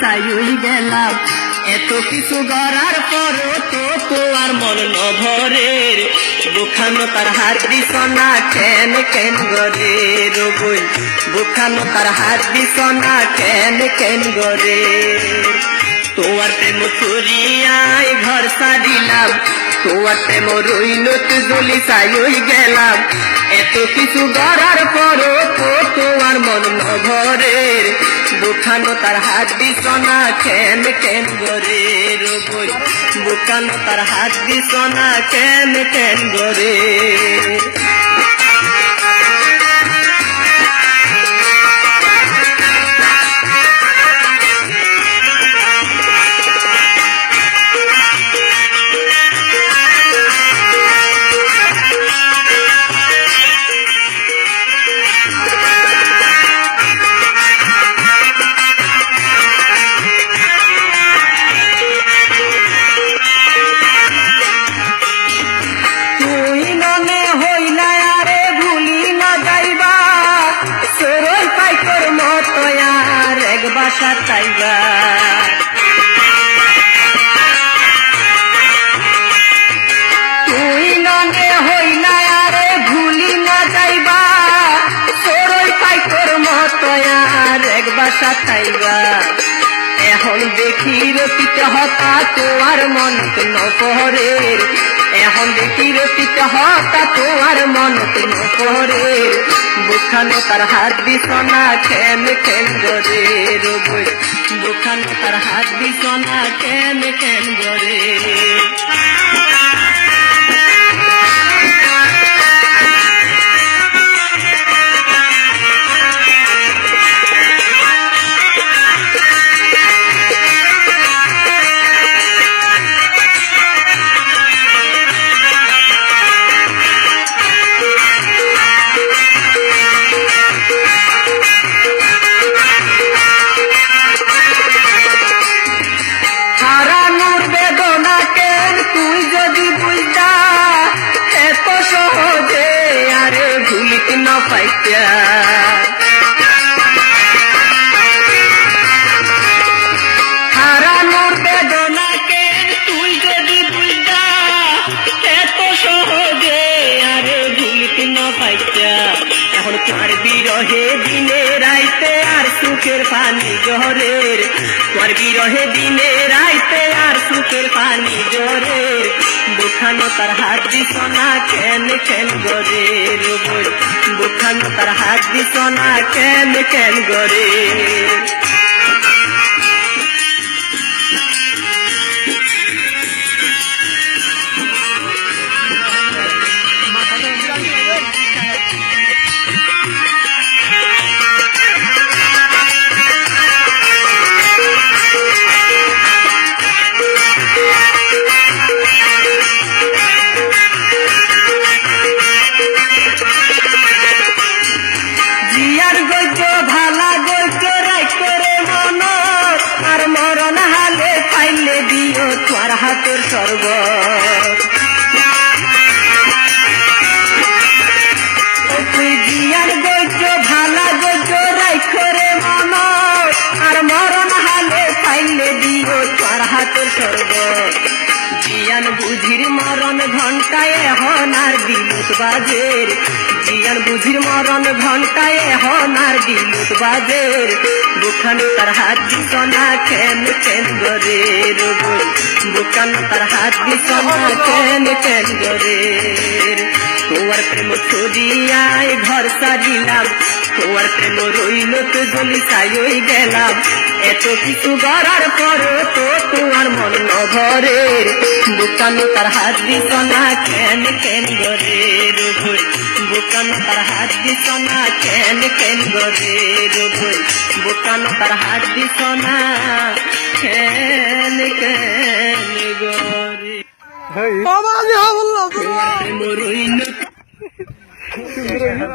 তাই ওই গেলাম এত কিছু গড়ার পরও তো তোমার মন নভরের বুখানো তার হাত দিস না কেন কেন গরে রবই বুখানো তার হাত দিস না কেন কেন গরে তোমার প্রেম চুরিয়ায় ঘর সারিলাম তোমার প্রেম রইলত জলি চাই ওই গেলাম এত কিছু গড়ার পরও তো তোমার মন নভরের বুখানো তার হাত দিস না কেন কেন গরে রবই বুখানো তার হাত দিস না কেন কেন গরে বাসা চাইবা তুই ননে হইলা আরে ভুলি না যাইবা তোরই পাই তোর মতো আর এক বাসা চাইবা এখন দেখি রতিতে হতা তোমার মন নপহরের এখন দেখি রতিতে হতা তোমার মন নপহরের বুখানো তার হাত দিস না কেন কেন গরে রবই বুখানো তার হাত দিস না কেন কেন গরে হারানোর বেদনাকে তুই যদি বুঝা এত সহজে আরে ভুলিতে না পাইতা এখন তার বিরহে দিনে রাইতে আর সুখের পানি জহরের তোর বিরহে দিনে রাইতে আর সুখের পানি জহরের বুখানো তার হাত দিস না কেন কেন গরে রবই বুখানো তার হাত দিস না কেন কেন গরে জিয়ার গজ্য ভালা গজ্য রাই করে মন আর মরণ হালে পাইলে দিও তোমার হাতের স্বর্গ তুই জিয়ার গজ্য ভালা গজ্য রাই করে মন আর মরণ হালে পাইলে দিও তোমার হাতের স্বর্গ জিয়ান বুঝির মরণ ঘন্টায় এখন আর বিলুত বাজের জিয়ান বুঝির মরণ ঘন্টায় এখন আর বিলুত বাজের বুখানো তার হাত দিস না কেন কেন গরে রবই বুখানো তার হাত দিস না কেন কেন গরে তোমার প্রেম ছড়িয়ায় ঘর সাজিলাম তোমার প্রেম রইল তো জলি চাই ওই গেলাম এত কিছু গড়ার পরও তো তোমার মন নভরের বুকানো তার হাত দিস না কেন কেন গরে রবই বুকানো তার হাত দিস না কেন কেন গরে রবই বুকানো তার হাত দিস না কেন কেন গরে প্রেম রইল